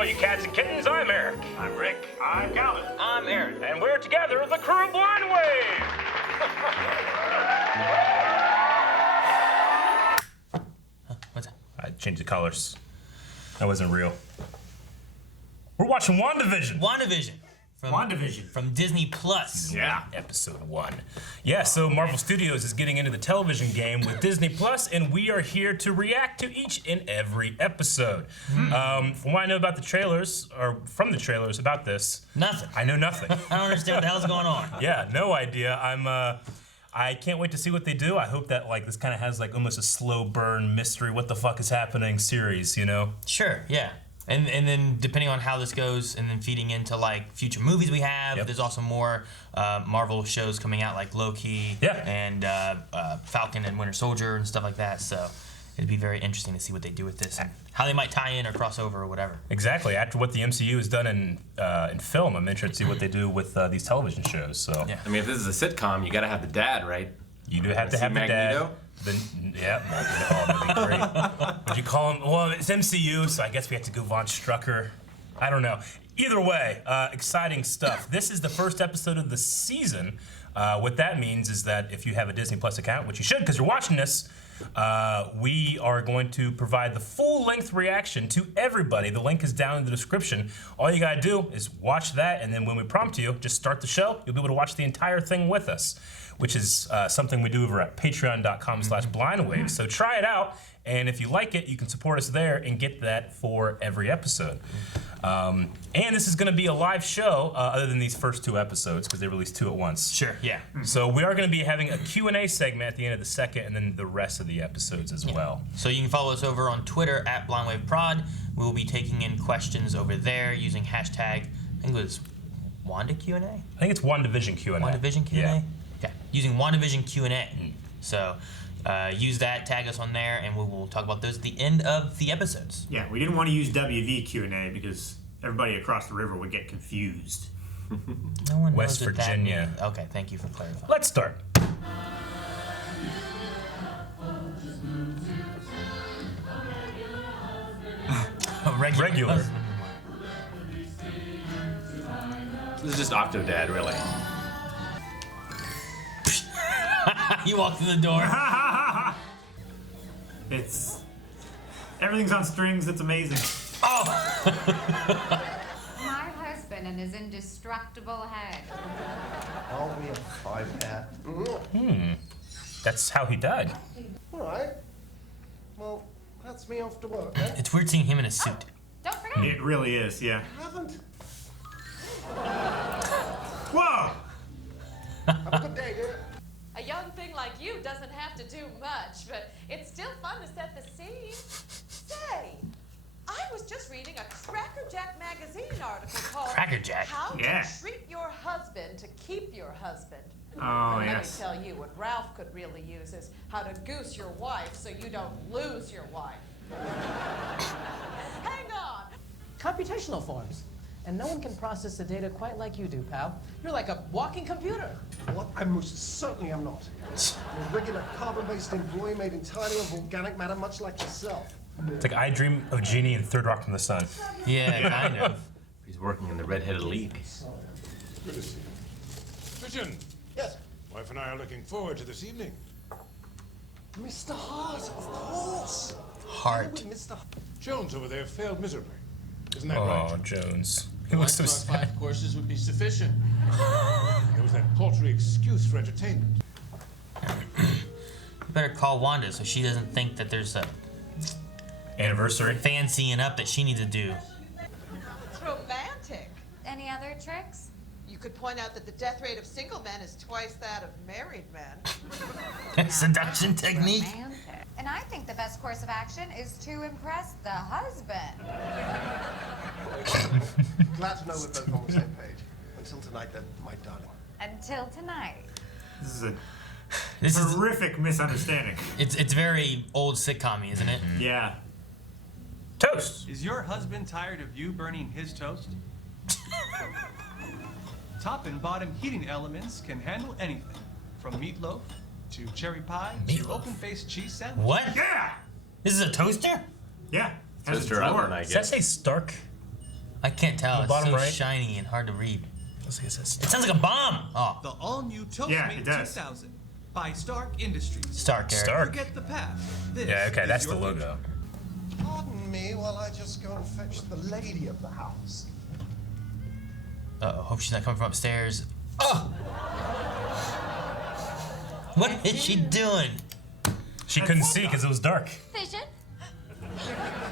all you cats and kittens. I'm Eric. I'm Rick. I'm Calvin. I'm Aaron. And we're together the crew of Blind Wave. What's that? I changed the colors. That wasn't real. We're watching WandaVision. WandaVision. From Disney Plus. Yeah. Episode 1. Yeah, so Marvel Studios is getting into the television game with Disney Plus, and we are here to react to each and every episode. From what I know about the trailers, or from the trailers about this, Nothing. I know nothing. I don't understand what the hell's going on. Yeah, no idea. I can't wait to see what they do. I hope that this kind of has almost a slow burn mystery, what the fuck is happening series, you know? Sure, yeah. And then depending on how this goes, and then feeding into future movies we have. Yep. There's also more Marvel shows coming out like Loki and Falcon and Winter Soldier and stuff like that. So it'd be very interesting to see what they do with this and how they might tie in or cross over or whatever. Exactly. After what the MCU has done in film, I'm interested to see what they do with these television shows. So Yeah. I mean, if this is a sitcom, you gotta have the dad, right? you do have to See have the Magneto? dad. Yeah, that'd be great. Would you call him? Well, it's MCU, so I guess we have to go Von Strucker. I don't know. Either way, exciting stuff. This is the first episode of the season. What that means is that if you have a Disney Plus account, which you should because you're watching this, we are going to provide the full-length reaction to everybody. The link is down in the description. All you gotta do is watch that, and then when we prompt you, just start the show. You'll be able to watch the entire thing with us, which is something we do over at patreon.com/blindwave. So try it out, and if you like it, you can support us there and get that for every episode. And this is gonna be a live show, other than these first 2 episodes, because they released 2 at once. Sure, yeah. So we are gonna be having a Q&A segment at the end of the second, and then the rest of the episodes as well. So you can follow us over on Twitter at BlindWaveProd. We will be taking in questions over there using hashtag, I think it was Wanda Q&A? I think it's WandaVision Q&A. WandaVision Q&A? Yeah. Yeah, using WandaVision Q&A. So use that, tag us on there, and we will talk about those at the end of the episodes. Yeah, we didn't want to use WV Q&A because everybody across the river would get confused. No one West knows what that Virginia. means. Okay, thank you for clarifying. Let's start. Regular. This is just Octodad, really. You walk through the door. Everything's on strings. It's amazing. My husband and his indestructible head. Oh, we have 5 hat. That's how he died. All right. Well, that's me off to work. Eh? It's weird seeing him in a suit. Don't forget. It really is, yeah. Haven't. Whoa! Have a good day, dear. A young thing like you doesn't have to do much, but it's still fun to set the scene. Say, I was just reading a Cracker Jack magazine article called Cracker Jack? How Yeah. to Treat Your Husband to Keep Your Husband. Oh, And yes. Let me tell you, what Ralph could really use is how to goose your wife so you don't lose your wife. Hang on. Computational forms. And no one can process the data quite like you do, pal. You're like a walking computer. What? I most certainly am not. I'm a regular carbon-based employee made entirely of organic matter, much like yourself. It's like I Dream of Jeannie and Third Rock from the Sun. Yeah, kind of. He's working in the Red-Headed League. Good to see you. Vision, Yes, wife and I are looking forward to this evening. Mr. Hart, of course. Heart. Mr. Hart. Jones over there failed miserably. Isn't that Oh, right? Jones. He looks so sad. 5 courses would be sufficient. There was that paltry excuse for entertainment. You better call Wanda so she doesn't think that there's a Anniversary. fancying up that she needs to do. It's romantic. Any other tricks? You could point out that the death rate of single men is twice that of married men. Seduction technique. Romantic. And I think the best course of action is to impress the husband. Glad to know we're both on the same page. Until tonight, then, my darling. Until tonight. This is a This is horrific misunderstanding. it's very old sitcom-y, isn't it? Yeah. Toast. Is your husband tired of you burning his toast? Top and bottom heating elements can handle anything, from meatloaf to cherry pie to Meatloaf. open-faced cheese sandwich. What? Yeah! This is a toaster? Yeah. Has a Toaster drawer. oven, I Does that guess. say Stark? I can't tell. It's bottom so right. shiny and hard to read. Let's see, it says It sounds like a bomb. Oh, The all-new Yeah, Toastmate it does. 2000 by Stark Industries. Stark, Eric. Stark. Forget the past. This Yeah, okay, is that's the your logo. Pardon me while I just go and fetch the lady of the house. Uh-oh, hope she's not coming from upstairs. Oh! What is she doing? She couldn't see because it was dark. Vision?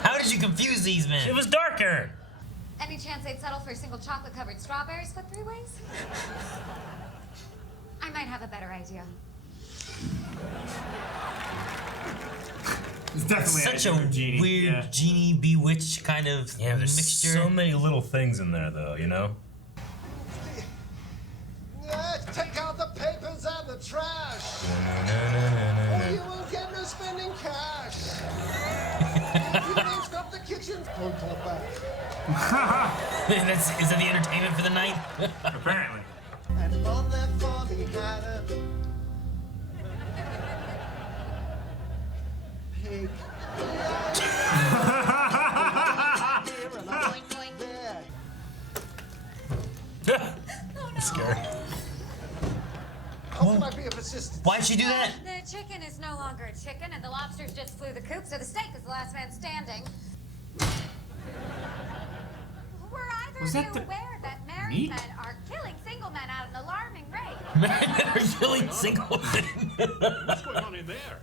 How did you confuse these men? It was darker. Any chance they'd settle for single chocolate-covered strawberries for 3 ways? I might have a better idea. It's definitely Such a actually genie. weird Yeah. genie bewitched kind of Yeah, there's mixture. so many little things in there, though. You know. Take out the papers and the trash. Or you will get no spending cash. You don't stop the kitchen. Don't talk back. Is that the entertainment for the night? Apparently. And on that farm he had a pig. Boing, boing. There. It's scary. How can I be of assistance? Why'd she do that? The chicken is no longer a chicken, and the lobsters just flew the coop, so the steak is the last man standing. Were either Was of that you the aware that married meat? men are killing single men at an alarming rate? Men are killing single men. What's going on in there?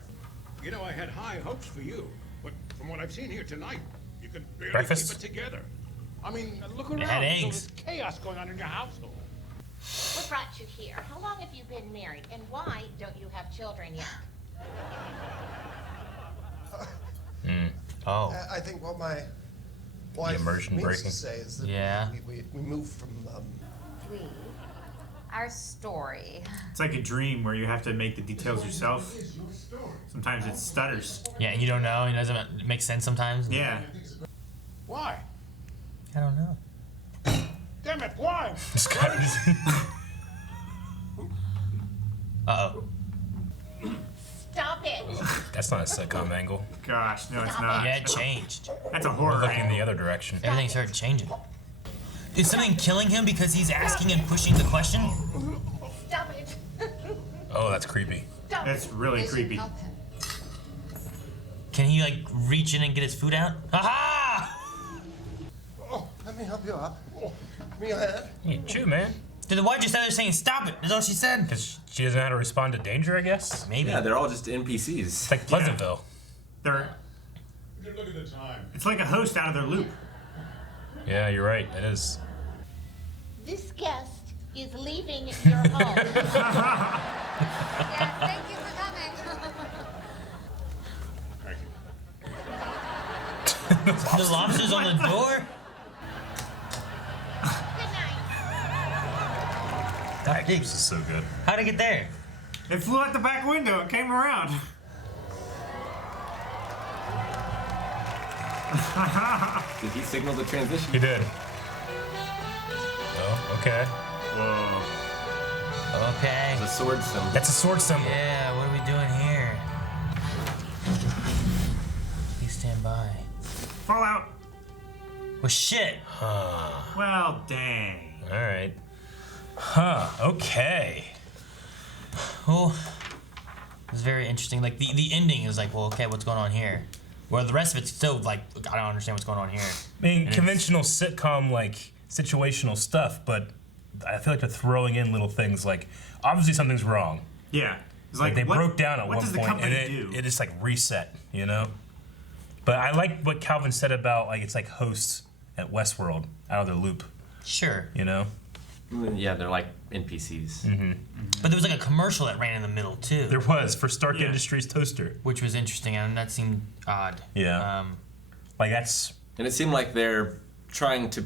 You know, I had high hopes for you, but from what I've seen here tonight, you can barely Breakfast? keep it together. I mean, look around. It had There's all eggs. this chaos going on in your household. What brought you here? How long have you been married? And why don't you have children yet? Oh. I think what my wife immersion means breaking. to say is that Yeah. we moved from We. Our story. It's like a dream where you have to make the details yourself. Sometimes it stutters. Yeah, and you don't know. It doesn't make sense sometimes. Yeah. Why? I don't know. Damn it, why? This guy is- Uh-oh. Stop it! That's not a sitcom angle. Gosh, no, it's not. Yeah, it changed. That's a We're horror looking in angle. the other direction. Everything started changing. Is something killing him because he's asking and pushing the question? Stop it! Oh, that's creepy. Stop That's it! really Vision, creepy. help him. Can he, like, reach in and get his food out? Aha! Oh, let me help you up. Give me your hand. Hey, chew, man. Did the wife just stand there saying, stop it? That's all she said? Because she doesn't know how to respond to danger, I guess. Maybe. Yeah, they're all just It's NPCs. like Pleasantville. They're. Look at the time. It's like a host out of their loop. Yeah, you're right. It is. This guest is leaving your home. Yes, thank you for coming. Thank you. The lobster's on the door? Good night. That is so good. How'd it get there? It flew out the back window. It came around. Did he signal the transition? He did. Oh, okay. Whoa. Okay. The sword symbol. That's a sword symbol. Yeah, what are we doing here? Please stand by. Fallout. Well, shit. Well, dang. All right. Huh. Okay. Well, it was very interesting. Like, the ending is like, well, okay, what's going on here? Well, the rest of it's still like, I don't understand what's going on here. I mean, conventional sitcom, like, situational stuff, but I feel like they're throwing in little things like, obviously something's wrong. Yeah. It's Like, they what- broke down at what one does the point, and company do? it just, like, reset, you know? But I like what Calvin said about, like, it's like hosts at Westworld, out of their loop, Sure. you know? Yeah, they're like NPCs. But there was like a commercial that ran in the middle, too. There was, for Stark Yeah. Industries toaster. Which was interesting, and that seemed odd. Yeah. Like, that's... And it seemed like they're trying to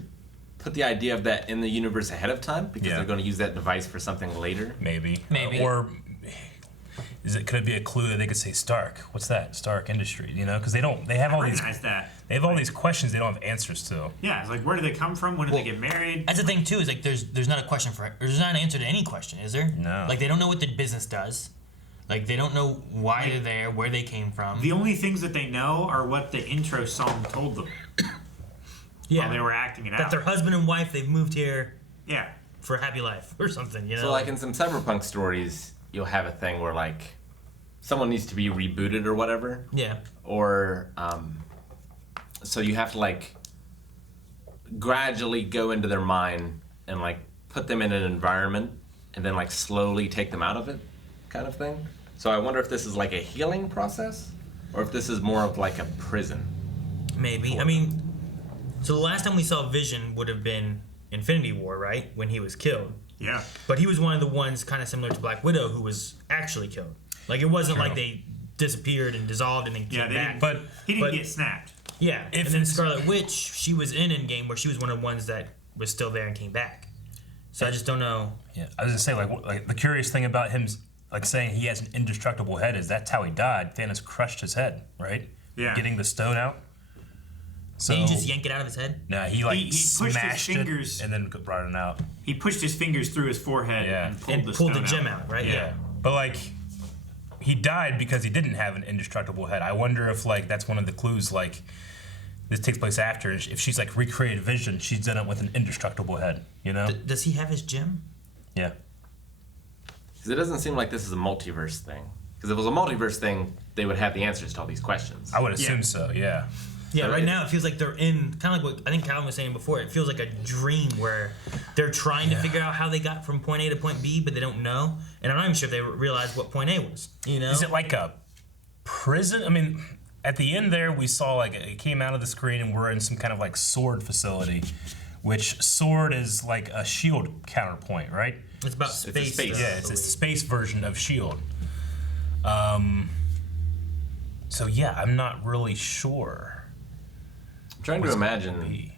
put the idea of that in the universe ahead of time because Yeah. they're going to use that device for something later. Maybe. Maybe. Or could it be a clue that they could say Stark? What's that? Stark Industries, you know? Because they have all these... Recognize that. They have all these questions they don't have answers to. Yeah, it's like, where do they come from? When did Well, they get married? That's the thing, too, is like there's not a question there's not an answer to any question, is there? No. Like, they don't know what the business does. Like, they don't know why Like, they're there, where they came from. The only things that they know are what the intro song told them. while they were acting it that out. their husband and wife, they've moved here Yeah. for a happy life or something, you know? So, like, in some cyberpunk stories, you'll have a thing where, like, someone needs to be rebooted or whatever. Yeah. Or, so you have to, like, gradually go into their mind and, like, put them in an environment and then, like, slowly take them out of it, kind of thing. So I wonder if this is, like, a healing process or if this is more of, like, a prison. Maybe. I mean, so the last time we saw Vision would have been Infinity War, right? When he was killed. Yeah. But he was one of the ones kind of similar to Black Widow who was actually killed. Like, it wasn't like they disappeared and dissolved and then came back. But he didn't get snapped. Yeah. And then Scarlet Witch, she was in Endgame where she was one of the ones that was still there and came back. So I just don't know. Yeah, I was gonna say like the curious thing about him, like saying he has an indestructible head is that's how he died. Thanos crushed his head, right? Yeah. Getting the stone out. So Did he just yank it out of his head? Nah, he like he pushed his smashed fingers it and then brought it out. He pushed his fingers through his forehead and pulled the gem stone out, right? Yeah. But like he died because he didn't have an indestructible head. I wonder if like that's one of the clues. Like this takes place after. If she's like recreated Vision, she's done it with an indestructible head. You know? Does he have his gem? Yeah. Because it doesn't seem like this is a multiverse thing. Because if it was a multiverse thing, they would have the answers to all these questions. I would assume so. Yeah. Yeah, So right now it feels like they're in kind of like what I think Calvin was saying before. It feels like a dream where they're trying to figure out how they got from point A to point B, but they don't know. And I'm not even sure if they realized what point A was. You know? Is it like a prison? I mean, at the end there, we saw like it came out of the screen and we're in some kind of like sword facility, which sword is like a shield counterpoint, right? It's about space. Though, yeah, it's a space version of shield. So yeah, I'm not really sure. I'm trying to imagine.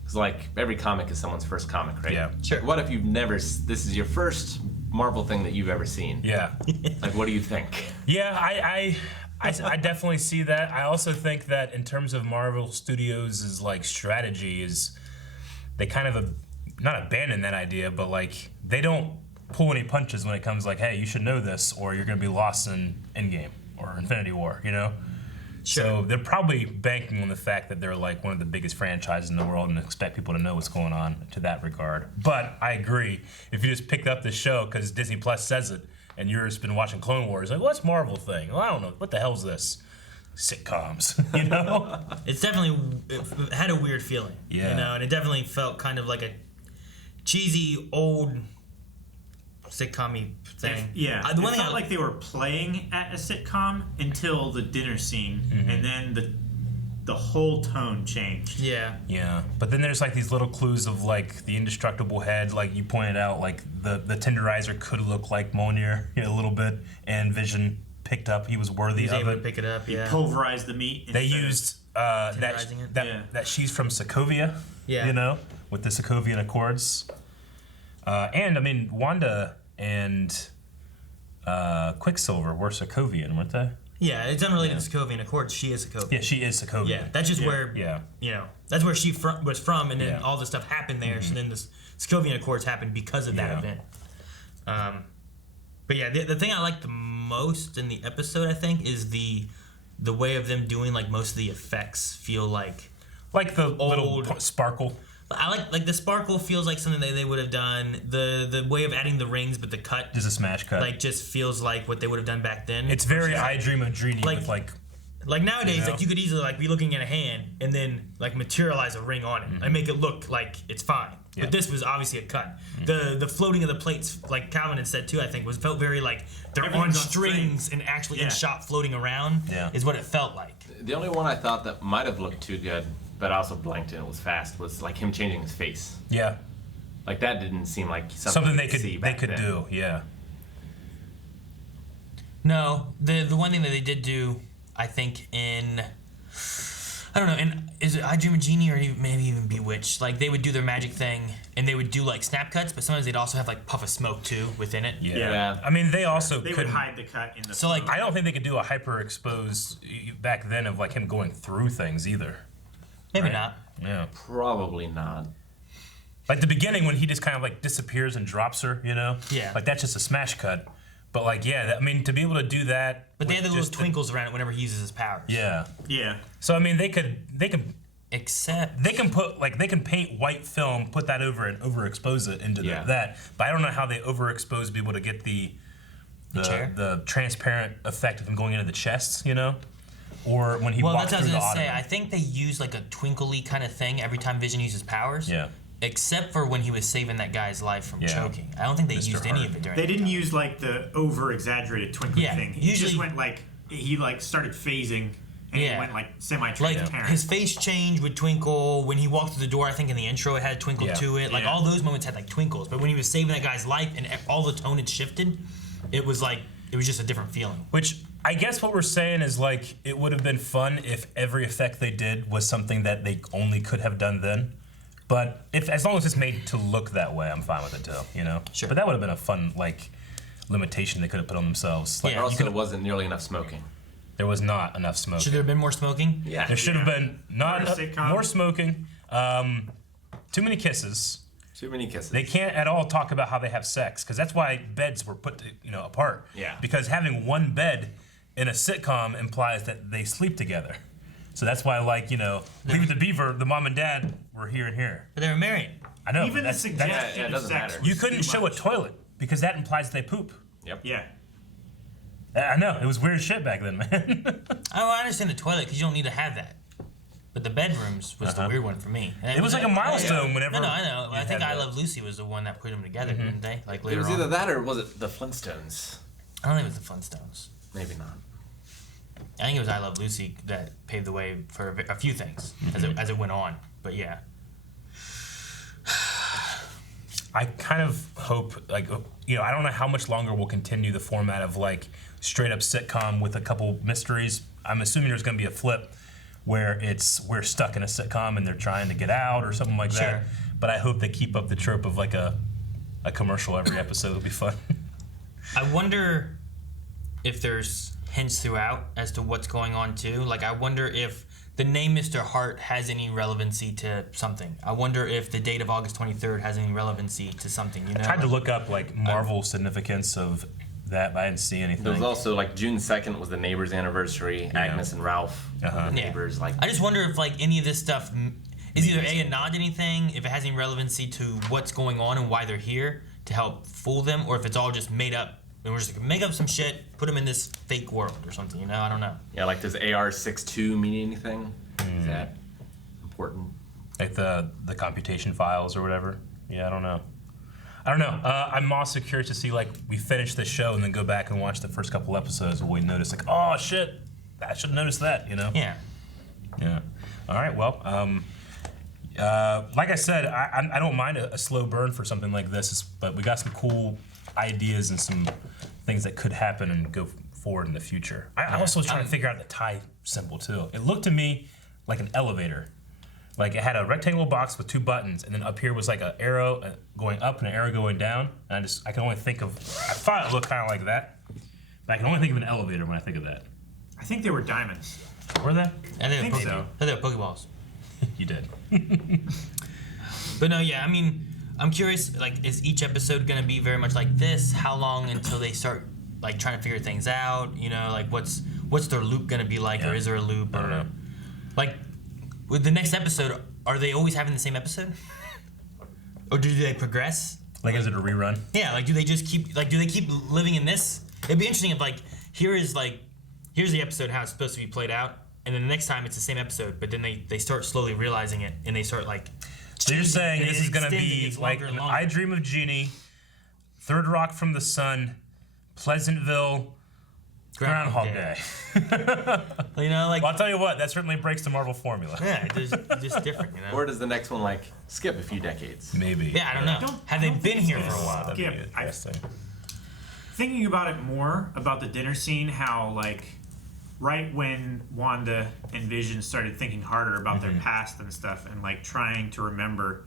Because like every comic is someone's first comic, right? Yeah. Sure. What if you've never? This is your first Marvel thing that you've ever seen. Yeah. Like, what do you think? Yeah, I definitely see that. I also think that in terms of Marvel Studios' like strategy is they kind of not abandon that idea, but like they don't pull any punches when it comes like, hey, you should know this or you're gonna be lost in Endgame or Infinity War, you know? Sure. So they're probably banking on the fact that they're like one of the biggest franchises in the world and expect people to know what's going on to that regard. But I agree, if you just picked up the show because Disney Plus says it and you've just been watching Clone Wars, like, what's Marvel thing? Well, I don't know. What the hell's this? Sitcoms, you know? It's definitely, it had a weird feeling. Yeah. You know, and it definitely felt kind of like a cheesy, old sitcom-y thing. Yeah, The it one thing felt like they were playing at a sitcom until the dinner scene, and then the whole tone changed. Yeah. Yeah, but then there's like these little clues of like the indestructible head, like you pointed out, like the tenderizer could look like Mjolnir, you know, a little bit, and Vision picked up, he was worthy He was of able it. to pick it up, He yeah. pulverized the meat. They instead of- used Tenderizing it? that she's from Sokovia, Yeah. you know, with the Sokovian Accords. And I mean, Wanda and Quicksilver were Sokovian, weren't they? Yeah, it's unrelated to Sokovian Accords. She is Sokovian. Yeah, she is Sokovian. Yeah, that's just where, you know, that's where she was from, and then Yeah. all this stuff happened there, so then the Sokovian Accords happened because of that event. But yeah, the thing I like the most in the episode, I think, is the way of them doing, like, most of the effects feel like the old little sparkle. I like the sparkle feels like something that they would have done. The way of adding the rings, but the cut Just a smash cut. like just feels like what they would have done back then. It's very I Dream of Jeannie Like- with like like nowadays, You know? like you could easily like be looking at a hand and then like materialize a ring on it and make it look like it's fine. Yeah. But this was obviously a cut. The floating of the plates, like Calvin had said too, I think, felt very like they're on Everything's on strings and actually in shot floating around. Yeah. Is what it felt like. The only one I thought that might have looked too good, but I also blanked and it was fast, was like him changing his face. Yeah. Like that didn't seem like Something they see could back then. do, yeah. No, the one thing that they did do, I think, in I don't know, and is it I Dream of Jeannie or maybe even Bewitched? Like they would do their magic thing and they would do like snap cuts, but sometimes they'd also have like puff of smoke too within it. Yeah. I mean, they also They would couldn't. hide the cut in the. So like I don't think they could do a hyper exposed back then of like him going through things either. maybe right? not. Yeah. Probably not. Like the beginning when he just kind of like disappears and drops her, you know? Yeah. Like that's just a smash cut. But like, yeah, I mean, to be able to do that. But they with had the little just twinkles around it whenever he uses his powers. Yeah. Yeah. So I mean, they could Except they can paint white film, put that over and overexpose it into that. But I don't know how they overexpose people to get the transparent effect of him going into the chest, you know? Or when he walks through the ottoman. I think they use like a twinkly kind of thing every time Vision uses powers. Yeah. Except for when he was saving that guy's life from choking. I don't think they used any of it during. They didn't use like the over-exaggerated twinkly thing. He just went he started phasing. And it went like semi-transparent. Like his face changed would twinkle when he walked through the door. I think in the intro it had a twinkle to it. Like all those moments had like twinkles. But when he was saving that guy's life and all the tone had shifted, it was just a different feeling. Which I guess what we're saying is like it would have been fun if every effect they did was something that they only could have done then. But as long as it's made to look that way, I'm fine with it too. You know. Sure. But that would have been a fun limitation they could have put on themselves. Like, also, it wasn't nearly enough smoking. There was not enough smoking. Should there have been more smoking? Yeah. There should have been more smoking. Too many kisses. Too many kisses. They can't at all talk about how they have sex because that's why beds were put apart. Yeah. Because having one bed in a sitcom implies that they sleep together. So that's why, Leave It to Beaver, the mom and dad were here and here. But they were married. I know. Even the suggestion of sex. You couldn't show a toilet because that implies they poop. Yep. Yeah. I know. It was weird shit back then, man. I understand the toilet because you don't need to have that. But the bedrooms was the weird one for me. And it was like a milestone whenever. No, I know. I think I Love Lucy was the one that put them together, didn't they? Like later on. It was on. either that or was it the Flintstones? I don't think it was the Flintstones. Maybe not. I think it was I Love Lucy that paved the way for a few things as it went on. But yeah. I kind of hope, I don't know how much longer we'll continue the format of straight up sitcom with a couple mysteries. I'm assuming there's going to be a flip where we're stuck in a sitcom and they're trying to get out or something like that. But I hope they keep up the trope of a commercial every episode. It'll be fun. I wonder if there's hints throughout as to what's going on too. I wonder if the name Mr. Hart has any relevancy to something. I wonder if the date of August 23rd has any relevancy to something. I tried to look up Marvel significance of that, but I didn't see anything. There was also June 2nd was the Neighbors anniversary. Agnes and Ralph, the Neighbors. I just wonder if any of this stuff is either a nod to anything, if it has any relevancy to what's going on and why they're here to help fool them, or if it's all just made up. And we're just gonna make up some shit, put them in this fake world or something, I don't know. Yeah, does AR-62 mean anything? Is that important? Like the computation files or whatever? Yeah, I don't know. I'm also curious to see, we finish the show and then go back and watch the first couple episodes where we notice, oh shit, I should have noticed that, Yeah. Yeah. All right, well, like I said, I don't mind a slow burn for something like this, but we got some cool ideas and some things that could happen and go forward in the future. I also was trying to figure out the tie symbol too. It looked to me like an elevator. It had a rectangular box with two buttons, and then up here was an arrow going up and an arrow going down. And I can only think of, I thought it looked kind of like that, but I can only think of an elevator when I think of that. I think they were diamonds. Were they? And they were Pokeballs. You did. But no, yeah, I'm curious, is each episode gonna be very much like this? How long until they start trying to figure things out? What's their loop gonna be like, or is there a loop? I don't know. With the next episode, are they always having the same episode? Or do they progress? Is it a rerun? Yeah, do they just keep do they keep living in this? It'd be interesting if here's the episode how it's supposed to be played out, and then the next time it's the same episode, but then they start slowly realizing it and they start So you're saying this is going to be an I Dream of Jeannie, Third Rock from the Sun, Pleasantville, Groundhog Day. Well, I'll tell you what, that certainly breaks the Marvel formula. Yeah, it's just different, Or does the next one skip a few decades? Maybe. Yeah, I don't know. Have they been here for a while? Thinking about it more, about the dinner scene, how right when Wanda and Vision started thinking harder about their past and stuff and trying to remember,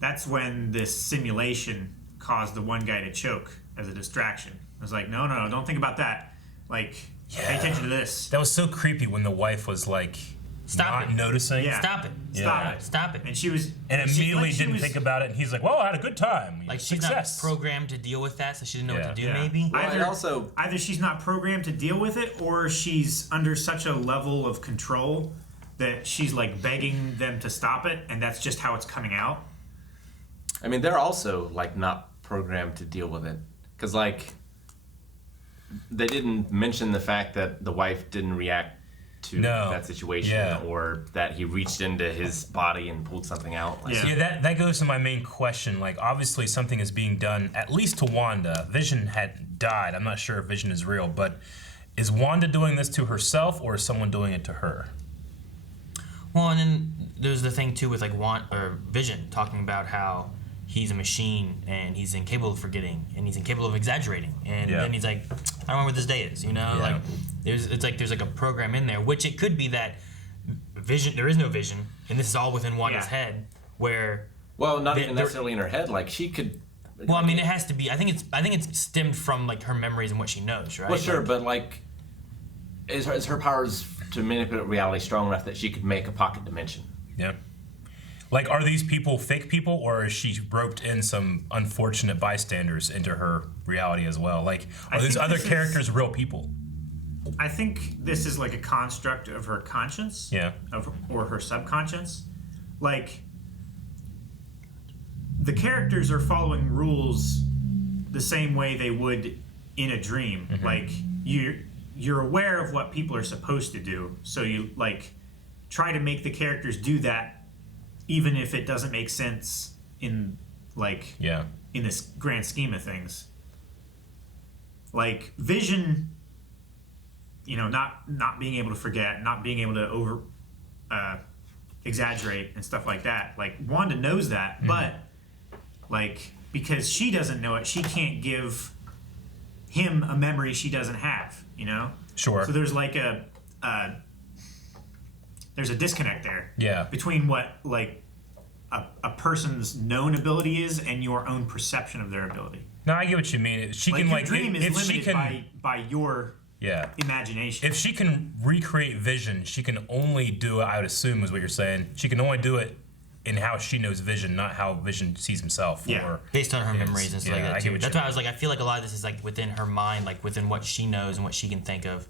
that's when this simulation caused the one guy to choke as a distraction. I was no, don't think about that. Pay attention to this. That was so creepy when the wife was not noticing. Yeah. Stop it. Stop it. And she was... And immediately didn't think about it, and he's well, I had a good time. She's not programmed to deal with that, so she didn't know what to do, maybe? Well, either she's not programmed to deal with it, or she's under such a level of control that she's like begging them to stop it, and that's just how it's coming out. I mean, they're also like not programmed to deal with it, because like they didn't mention the fact that the wife didn't react to that situation, or that he reached into his body and pulled something out. Like, Yeah, that goes to my main question. Like, obviously something is being done, at least to Wanda. Vision had died. I'm not sure if Vision is real, but is Wanda doing this to herself, or is someone doing it to her? Well, and then there's the thing too with like Vision talking about how he's a machine and he's incapable of forgetting and he's incapable of exaggerating, and then he's like, I don't remember what this day is, you know, like there's like a program in there, which it could be that Vision, there is no Vision, and this is all within Wanda's head, where not even necessarily in her head, like she could. Well, I mean, it has to be. I think it's stemmed from like her memories and what she knows, right? Well, sure, like, but like, is her powers to manipulate reality strong enough that she could make a pocket dimension? Yeah. Like, are these people fake people, or is she roped in some unfortunate bystanders into her reality as well? Like, are these other characters real people? I think this is like a construct of her conscience, or her subconscious. Like, the characters are following rules the same way they would in a dream. Mm-hmm. Like, you're aware of what people are supposed to do, so you like try to make the characters do that, even if it doesn't make sense in like in this grand scheme of things. Like Vision, you know, not being able to forget, not being able to over exaggerate and stuff like that. Like Wanda knows that, but like because she doesn't know it, she can't give him a memory she doesn't have. You know. Sure. So there's like there's a disconnect there. Yeah. Between what like a person's known ability is and your own perception of their ability. No, I get what you mean. She like can your like dream is if limited she can by your imagination. If she can recreate Vision, she can only do it. I would assume is what you're saying. She can only do it in how she knows Vision, not how Vision sees himself. Yeah. Or based on her memories and stuff like that too. That's why I was like, I feel like a lot of this is like within her mind, like within what she knows and what she can think of.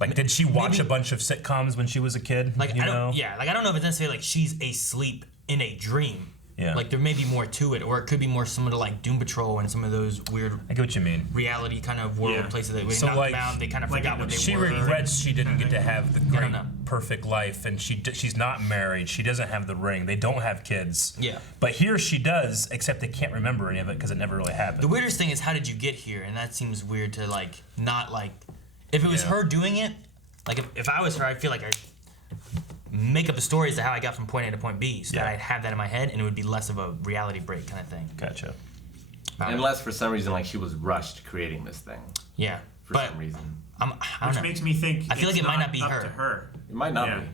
Like, did she watch a bunch of sitcoms when she was a kid? Like, I don't know if it's necessarily like she's asleep in a dream. Yeah. Like there may be more to it, or it could be more similar to like Doom Patrol and some of those weird. I get what you mean. Reality kind of world places that we so knocked like, down. They kind of forgot what they she were. She regrets she didn't get to have the great perfect life, and she's not married. She doesn't have the ring. They don't have kids. Yeah. But here she does, except they can't remember any of it because it never really happened. The weirdest thing is, how did you get here? And that seems weird to like not like. If it was her doing it, like if I was her, I'd feel like I'd make up the story as to how I got from point A to point B, so that I'd have that in my head, and it would be less of a reality break kind of thing. Gotcha. Unless for some reason, like she was rushed creating this thing. Yeah. For some reason. Which makes me think I feel like it might not be up her. to her. It might not be.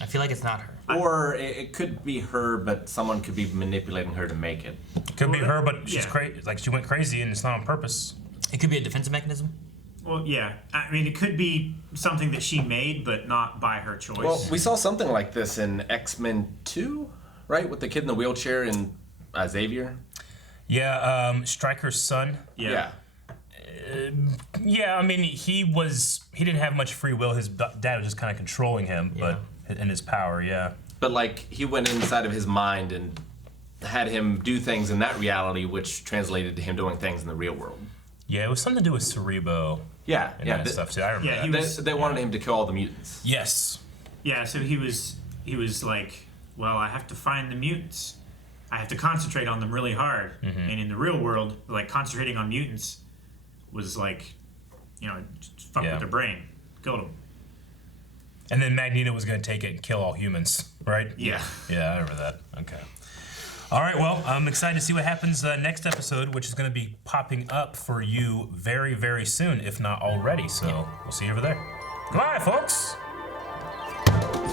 I feel like it's not her. Or it could be her, but someone could be manipulating her to make it. Could be her, but she's crazy. Like she went crazy, and it's not on purpose. It could be a defensive mechanism. Well, yeah. I mean, it could be something that she made, but not by her choice. Well, we saw something like this in X-Men 2, right? With the kid in the wheelchair and Xavier. Yeah, Stryker's son. Yeah. Yeah, I mean, he didn't have much free will. His dad was just kind of controlling him, but in his power, But like, he went inside of his mind and had him do things in that reality, which translated to him doing things in the real world. Yeah, it was something to do with Cerebro. Yeah, and stuff too. I remember that. They wanted him to kill all the mutants. Yes. Yeah, so he was like, well, I have to find the mutants. I have to concentrate on them really hard. Mm-hmm. And in the real world, like concentrating on mutants was like, you know, just fuck with their brain, killed them. And then Magneto was going to take it and kill all humans, right? Yeah. Yeah, I remember that. Okay. All right, well, I'm excited to see what happens next episode, which is going to be popping up for you very, very soon, if not already. So we'll see you over there. Goodbye, folks.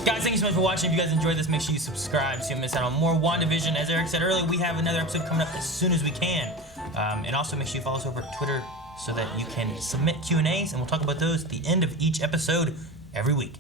Guys, thank you so much for watching. If you guys enjoyed this, make sure you subscribe so you don't miss out on more WandaVision. As Eric said earlier, we have another episode coming up as soon as we can. And also make sure you follow us over at Twitter so that you can submit Q&As, and we'll talk about those at the end of each episode every week.